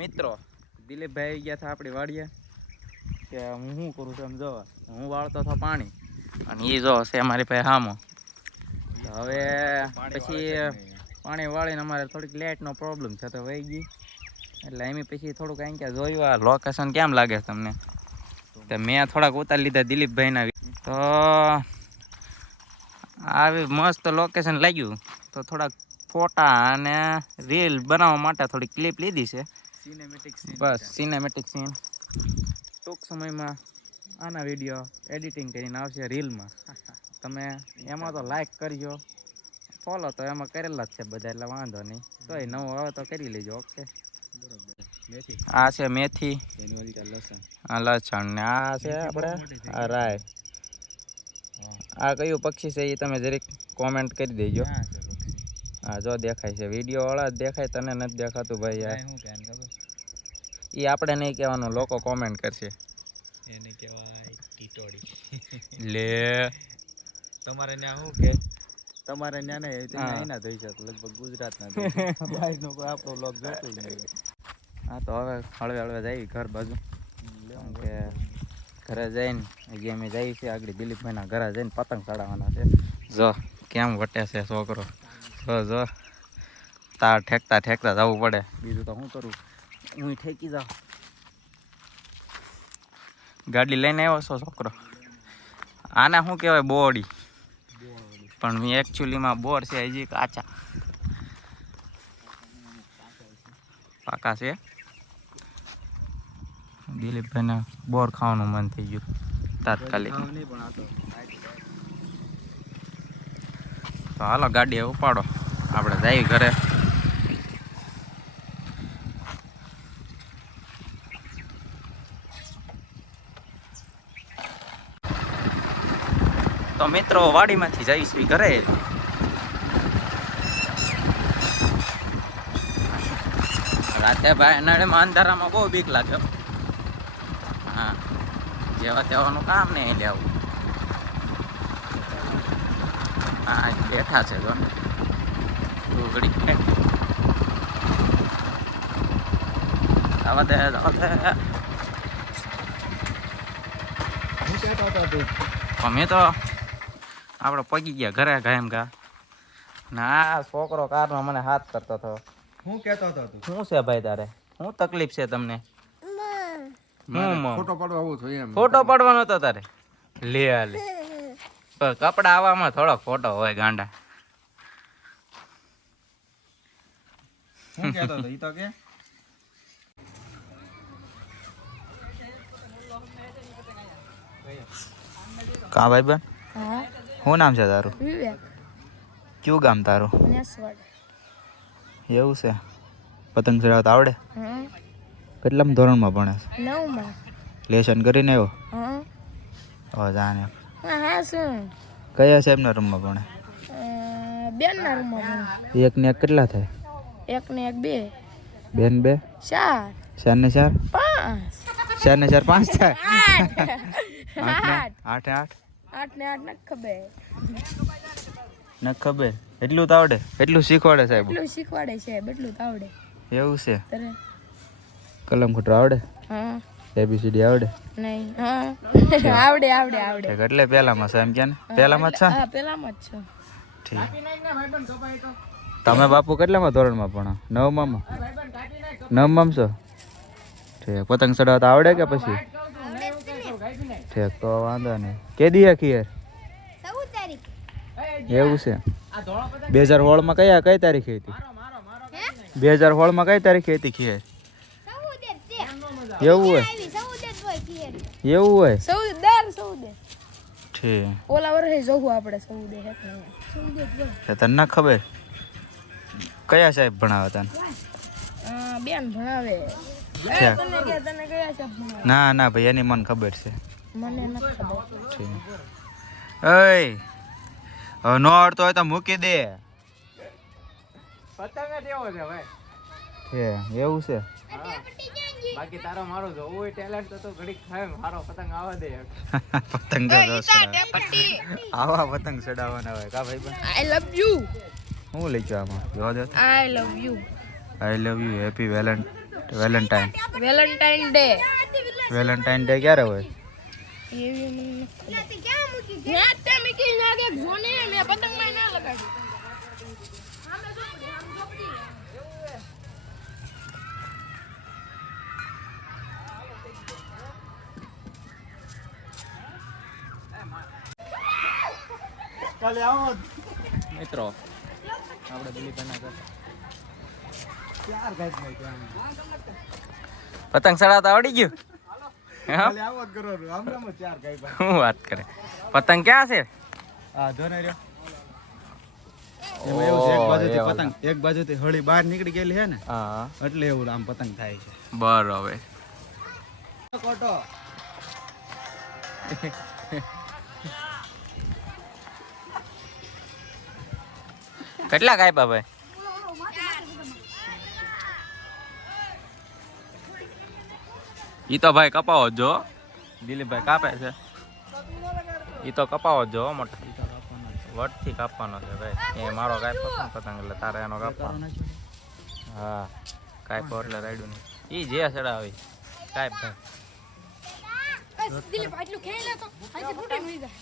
મિત્રો દિલીપભાઈ ગયા હતા આપણી વાડીએ. કે હું શું કરું છું એમ જો હું વાળતો હતો પાણી અને એ જો છે અમારી પાસે હામો. હવે પછી પાણી વાળીને અમારે થોડીક લાઇટનો પ્રોબ્લેમ છે તો વહી ગઈ. એટલે એમ પછી થોડુંક અહીં ક્યાં જોયું આ લોકેશન કેમ લાગે છે તમને? તો મેં થોડાક ઉતારી લીધા દિલીપભાઈના તો આવી મસ્ત લોકેશન લાગ્યું. તો થોડાક ફોટા અને રીલ બનાવવા માટે થોડી ક્લિપ લીધી છે. સિનેમેટિક બસ સિનેમેટિક સીન ટૂંક સમયમાં આના વીડિયો એડિટિંગ કરીને આવશે રીલમાં. તમે એમાં તો લાઈક કરજો. ફોલો તો એમાં કરેલા જ છે બધા એટલે વાંધો નહીં. તોય નવું આવે તો કરી લેજો ઓકે આ છે મેથી. લસણ. ને આ છે આપણે આ રાય. આ કયું પક્ષી છે એ તમે જરીક કોમેન્ટ કરી દેજો. હા જો દેખાય છે. વીડિયો વાળા જ દેખાય તને નથી દેખાતું ભાઈ યાર કાંઈ શું કહેવાય ખબર એ આપણે નહીં કહેવાનું લોકો કોમેન્ટ કરશે. એને કહેવાય ટીટોડી લે. તમારે ત્યાં શું કે? તમારે ત્યાં ને અહીંના થઈ શકો લગભગ ગુજરાતના બહારનો કોઈ આપણો લોક જોતો જ નહીં. હા તો હવે હળવે હળવે જઈએ ઘર બાજુ. કે ઘરે જઈને હજી અમે જઈએ છીએ આગળ દિલીપભાઈના ઘરે જઈને પતંગ ચડાવવાના છે. જો કેમ વટે છે છોકરો. જો જો. તાર ઠેકતા ઠેકતા જવું પડે. બીજું તો શું કરું? હું ઠેકી જાઉં ગાડી લઈને આવ્યો છો છોકરો? આને શું કહેવાય, બોડી? પણ એકચ્યુઅલીમાં બોર છે, હજી કાચા. પાકા છે. દિલીપભાઈને બોર ખાવાનું મન થઈ ગયું, તાત્કાલિક. તો હાલો, ગાડી ઉપાડો. આપણે જઈએ ઘરે. તો મિત્રો વાડીમાંથી જઈશું ઘરે. રાતે ભાઈ નાળેમાં અંધારામાં બહુ બીક લાગે હા જેવા તેવાનું કામ નહીં લેવું હા બેઠા છે જો ને. ઘડી આવા દે આવા દે. હું કહેતો હતો? તું અમે તો આપણે પગી ગયા ઘરે ગાયમ ગા. ના છોકરો કારનો મને હાથ કરતો હતો. હું કહેતો હતો તું? શું છે ભાઈ તારે? શું તકલીફ છે તમને? હું ફોટો પાડવા આવું છું એમ. ફોટો પાડવાનો હતો તારે? લે આ લે. પણ કપડા આવવામાં થોડોક ફોટો હોય ગાંડા. હું કહેતો હતો ઈ તો કે? કા ભાઈ બેન શું નામ છે તારું? વિવેક. કયું ગામ તારું? નેસવડ. એવું છે. પતંગ ચડાવતા આવડે? કેટલામ ધોરણમાં ભણે નવમાં. લેશન કરીને આવ્યો? હા ઓ જાને હા શું? કયા સાહેબના રૂમમાં ભણે? બેનના રૂમમાં ભણે. એક ને એક કેટલા થાય? એક ને એક બે. બેન બે? ચાર. ચાર ને ચાર? પાંચ. ચાર ને ચાર પાંચ થાય? આઠ. આઠ આઠ. આઠે આઠ આઠ ને આઠ નથી ખબર. ન ખબર. એટલું તો આવડે. એટલું શીખવાડે સાહેબ. એટલું શીખવાડે છે એટલું તો આવડે. એવું છે. કલમ ખોટો આવડે? હા. એબીસીડી આવડે? નહીં હા. આવડે આવડે આવડે. એટલે પહેલામાં છે એમ કે ને? પહેલામાં જ છે? હા પહેલામાં જ છે. ઠીક. તમે બાપુ કેટલામાં ધોરણમાં ભણો? નવમાં નવમાં છો? ઠીક. પતંગ ચડાવતા આવડે કે પછી? ઠીક તો વાંધો નહીં. કે આખી યાર એવું છે. બે હજાર સોળમાં કયા કઈ તારીખે હતી? બે હજાર સોળમાં કઈ તારીખે હતી ખીર? એવું હોય? એવું હોય? દર ઓલા વર્ષે જોવું આપણે સૌદે હે તને ના ખબર? કયા સાહેબ ભણાવે તને? બેન છે. છે ભણાવે? ના ના ભાઈ એની મને ખબર છે. મને નથી ખબર. ઓય હવે નો આવડતો હોય તો મૂકી દે. પતંગ જ એવો છે ભાઈ. હે એવું છે. બાકી તારો મારો જો ઓય ટેલેન્ટ તો ઘડી ખાય મારો પતંગ આવવા દે. પતંગ આવા પતંગ ચડાવવાના હોય. કા ભાઈ આઈ લવ યુ હું લઈ ગયો આમાં? જો દે. I love you I love you happy Valentine Valentine Valentine day Valentine day ક્યારે હોય? એવી મને નથી ખબર. ત્યાં જ તે મૂકી ત્યાં ક્યાંક જોને મેં પતંગમાં ના લગાડી મિત્રો આપણે દિલીપભાઈના ઘરે પતંગ ચડાવતા આવડી ગયું હા? શું વાત કરે? પતંગ ક્યાં છે? એક બાજુથી એ પતંગ એક બાજુથી હળી બહાર નીકળી ગયેલી છે ને એટલે એવું આમ પતંગ થાય છે. બરોબર. કોટો. કેટલા કાપ્યા ભાઈ ઈ તો ભાઈ કપાવો જો દિલીપભાઈ કાપે છે. એ તો કપાવો જો મોટા. વટથી કાપવાનો છે ભાઈ. એ મારો કાપ્યો છે પતંગ એટલે તારે એનો કાપવાનો હા કાપ્યો એટલે રાયડું નહીં. ઈ જે ચડાવી. કાપ ભાઈ. દિલીપ આટલું ખેલ લેતો આથી ફૂટી મળી જાય.